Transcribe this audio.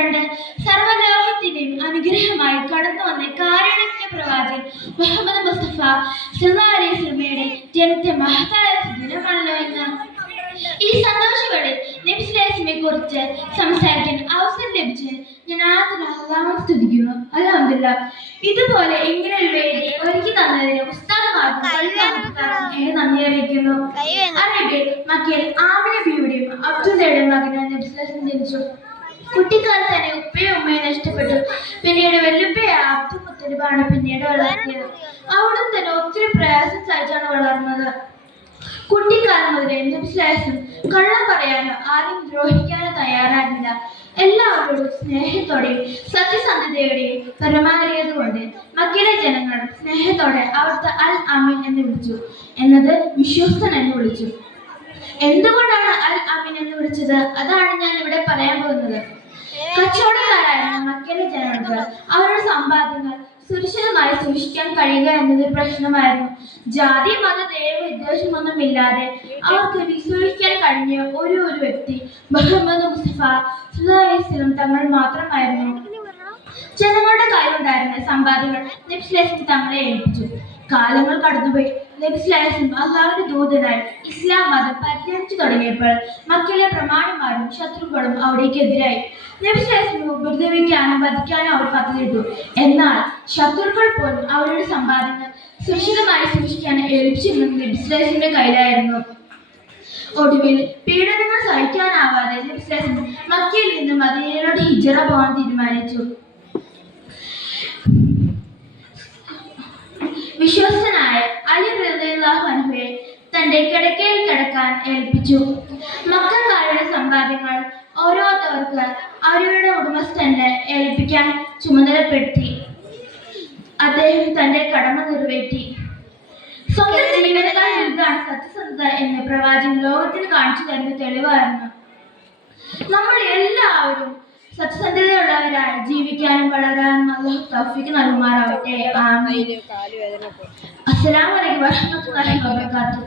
2 സർവ്വലോകത്തിന്റെയും അനുഗ്രഹമായി കടന്നു വന്ന കാരുണ്യ പ്രവാചകൻ മുഹമ്മദ് മുസ്തഫ സല്ലല്ലാഹു അലൈഹി വസല്ലമയുടെ ജനത്തെ മഹത്തായ ദിനമാണല്ലോ ഇന്ന്. ഈ സന്തോഷവേളയിൽ നബി സല്ലല്ലാഹു അലൈഹി വസല്ലമയെ കുറിച്ച് സംസാരിക്കാൻ അവസരം ലഭിച്ച് ഞാൻ അല്ലാഹുവിനെ സ്തുതിക്കുന്നു. അൽഹംദുലില്ലാഹ്. ഇതുപോലെ ഇങ്ങനെ ഒരു വേദി ഒരുക്കി തന്നതിന് ഉസ്താദുമാർക്കും എന്നെ നന്ദി അറിയിക്കുന്നു. അറബിയിൽ മക്കയിൽ ആമിന ബീവിയുടെയും അബ്ദുള്ളയുടെയും മകനായ നബി സല്ലല്ലാഹു അലൈഹി വസല്ലം ജനിച്ചു. കുട്ടിക്കാലത്ത് തന്നെ ഉപ്പയും ഉമ്മയും നഷ്ടപ്പെട്ടു. പിന്നീട് വല്ലുപ്പയെ അബ്ദുൽ മുത്തലിബാണ് പിന്നീട് വളർത്തിയത്. അവിടുന്ന് തന്നെ ഒത്തിരി പ്രയാസം സഹിച്ചാണ് വളർന്നത്. കുട്ടിക്കാലം മുതലേ നബി സല്ലല്ലാഹു അലൈഹി വസല്ലം കള്ളം പറയാനോ ആരെയും ദ്രോഹിക്കാനോ തയ്യാറാകില്ല. എല്ലാവരോടും സ്നേഹത്തോടെയും സത്യസന്ധതയോടെയും പെരുമാറിയതുകൊണ്ട് മക്കയിലെ ജനങ്ങൾ സ്നേഹത്തോടെ അവിടുത്തെ അൽ അമീൻ എന്ന് വിളിച്ചു, എന്നത് വിശ്വസ്തൻ എന്ന് വിളിച്ചു. എന്തുകൊണ്ടാണ് അൽ അമീൻ എന്ന് വിളിച്ചത്? അതാണ് ഞാൻ ഇവിടെ പറയാൻ പോകുന്നത്. കച്ചവടക്കാരായിരുന്ന മക്കയിലെ ജനങ്ങൾക്ക് അവരുടെ സമ്പാദ്യങ്ങൾ സുരക്ഷിതമായി സൂക്ഷിക്കാൻ കഴിയുക എന്നത് പ്രശ്നമായിരുന്നു. ജാതി മത ദൈവ വിദ്വേഷമൊന്നുമില്ലാതെ അവർക്ക് വിശ്വസിക്കാൻ കഴിഞ്ഞ ഒരു വ്യക്തി മുഹമ്മദ് മുസ്തഫ സല്ലല്ലാഹു അലൈഹി വസല്ലം തങ്ങൾ മാത്രമായിരുന്നു. ജനങ്ങളുടെ കയ്യിലുണ്ടായിരുന്ന സമ്പാദ്യങ്ങൾ നബി സല്ലല്ലാഹു അലൈഹി വസല്ലം തങ്ങളെ ഏൽപ്പിച്ചു. കാലങ്ങൾ കടന്നുപോയി. നബി സല്ലല്ലാഹു അലൈഹി വസല്ലം അല്ലാഹുവിന്റെ ദൂതനായി ഇസ്ലാം മതം പരിചരിച്ചു തുടങ്ങിയപ്പോൾ മക്കയിലെ പ്രമാണിമാരും ശത്രുക്കളും അവിടേക്കെതിരായി. നബി സല്ലല്ലാഹു അലൈഹി വസല്ലം ഉപദ്രവിക്കാനും വധിക്കാനും അവർ പദ്ധതിയിട്ടു. എന്നാൽ ശത്രുക്കൾ പോലും അവരുടെ സമ്പാദ്യങ്ങൾ സുരക്ഷിതമായി സൂക്ഷിക്കാൻ ഏൽപ്പിച്ചിരുന്നത് നബി സല്ലല്ലാഹു അലൈഹി വസല്ലമിന്റെ കയ്യിലായിരുന്നു. ഒടുവിൽ പീഡനങ്ങൾ സഹിക്കാനാവാതെ നബി സല്ലല്ലാഹു അലൈഹി വസല്ലം മക്കയിൽ നിന്ന് മദീനയിലോട്ട് ഹിജ്റ പോകാൻ തീരുമാനിച്ചു. വിശ്വസ്തനായ അലി റളിയല്ലാഹു അൻഹുവെ തന്റെ കിടക്കയിൽ കിടക്കാൻ ഏൽപ്പിച്ചു. മക്കക്കാരുടെ സമ്പാദ്യങ്ങൾ ഓരോരുത്തർക്ക് അവരുടെ ഉടമസ്ഥനെ ഏൽപ്പിക്കാൻ ചുമതലപ്പെടുത്തി. അദ്ദേഹം തന്റെ കടമ നിറവേറ്റി. സ്വന്തം ജീവനേക്കാൾ വലുതാണ് സത്യസന്ധത എന്ന് പ്രവാചകൻ ലോകത്തിന് കാണിച്ചു തരുന്ന തെളിവായിരുന്നു. നമ്മൾ എല്ലാവരും സത്യസന്ധതയുള്ളവരായി ജീവിക്കാനും വളരാനും അല്ലാഹു തൗഫീഖ് നൽകുമാറാവട്ടെ. ആമീൻ. അസ്സലാമു അലൈക്കും വറഹ്മത്തുള്ളാഹി വബറകാതുഹു.